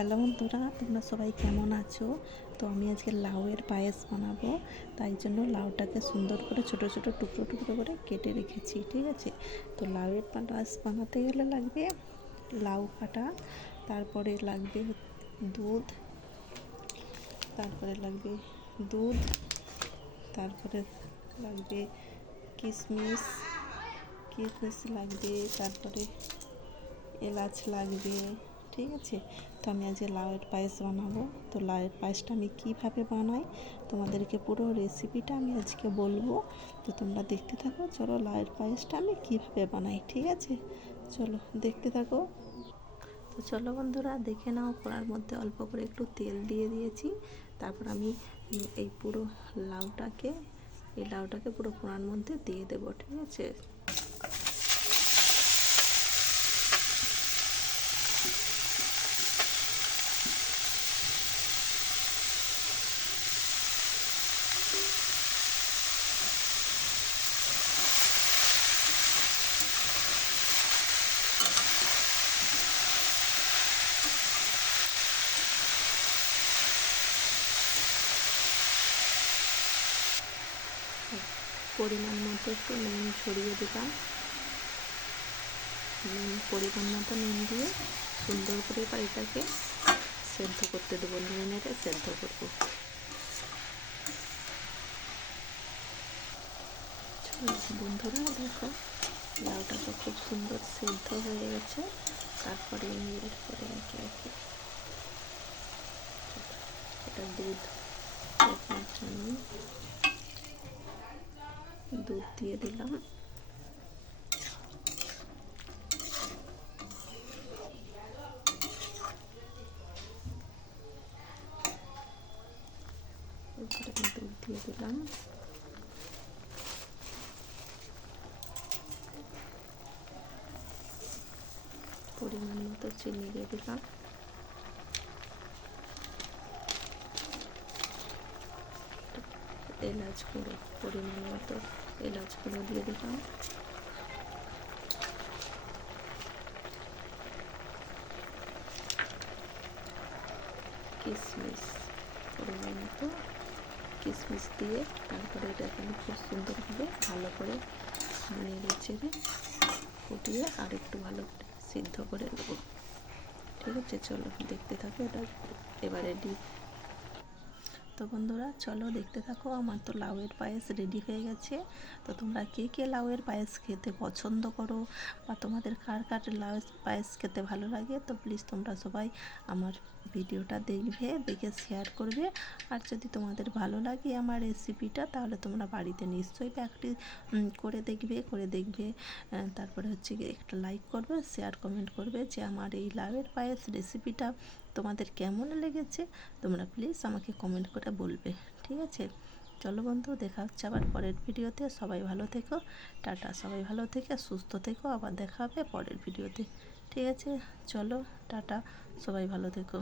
Hello বন্ধুরা, তোমরা সবাই কেমন আছো? তো আমি আজকে লাউয়ের পায়েস বানাবো। তাই জন্য লাউটাকে সুন্দর করে ছোট ছোট টুকরো টুকরো করে কেটে রেখেছি, ঠিক আছে। তো লাউয়ের পায়েস বানাতে গেলে লাগবে লাউ কাটা, তারপরে লাগবে দুধ, তারপরে লাগবে দুধ তারপরে লাগবে কিশমিশ কিশমিশ লাগবে, তারপরে এলাচ লাগবে, ঠিক আছে। তো আমি আজকে লাউয়ের পায়েস বানাবো। তো লাউয়ের পায়েসটা আমি কীভাবে বানাই তোমাদেরকে পুরো রেসিপিটা আমি আজকে বলবো। তো তোমরা দেখতে থাকো, চলো লাউয়ের পায়েসটা আমি কীভাবে বানাই, ঠিক আছে। চলো দেখতে থাকো। তো চলো বন্ধুরা, দেখে নাও। কড়ার মধ্যে অল্প করে একটু তেল দিয়ে দিয়েছি। তারপর আমি এই পুরো লাউটাকে পুরো কড়ার মধ্যে দিয়ে দেবো, ঠিক আছে। পরিমাণ মতো একটু নুন ছড়িয়ে দিলাম। পরিমাণ মতো নুন দিয়ে সুন্দর করে এবার এটাকে সেদ্ধ করতে দেবো, নেড়ে নেড়ে সেদ্ধ করবো। বন্ধুরা দেখো, লাউটা তো খুব সুন্দর সেদ্ধ হয়ে গেছে। তারপরে এরপরে একে একে এটা দুধ দিয়ে দিলাম। এরপরে দুধ দিয়ে দিলাম। পরিমাণ মতো চিনি দিয়ে দিলাম। এলাচ গুঁড়ো, পরিমাণ মতো এলাচ গুঁড়ো দিয়ে দিলাম। কিশমিশ, পরিমাণ মতো কিশমিশ দিয়ে তারপরে এটাকে আমি খুব সুন্দরভাবে ভালো করে নেড়ে চেড়ে ফুটিয়ে আর একটু ভালো করে সিদ্ধ করে নেবো, ঠিক আছে। চলো দেখতে থাকো। এটা এবার রেডি। তো বন্ধুরা চলো দেখতে থাকো, আমার তো লাউয়ের পায়েস রেডি হয়ে গেছে। তো তোমরা কে কে লাউয়ের পায়েস খেতে পছন্দ করো বা তোমাদের কার কার লাউয়ের পায়েস খেতে ভালো লাগে, তো প্লিজ তোমরা সবাই আমার ভিডিওটা দেখে শেয়ার করবে। আর যদি তোমাদের ভালো লাগে আমার রেসিপিটা, তাহলে তোমরা বাড়িতে নিশ্চয়ই প্র্যাকটিস করে দেখবে। তারপরে হচ্ছে গিয়ে একটা লাইক করবে, শেয়ার কমেন্ট করবে যে আমার এই লাউয়ের পায়েস রেসিপিটা তোমাদের কেমন লেগেছে। তোমরা প্লিজ আমাকে কমেন্ট করে বলবে, ঠিক আছে। চলো বন্ধু, দেখা হচ্ছে আবার পরের ভিডিওতে। সবাই ভালো থেকো, টাটা। সবাই ভালো থেকে সুস্থ থেকো, আবার দেখা হবে পরের ভিডিওতে, ঠিক আছে। চলো টাটা, সবাই ভালো থেকো।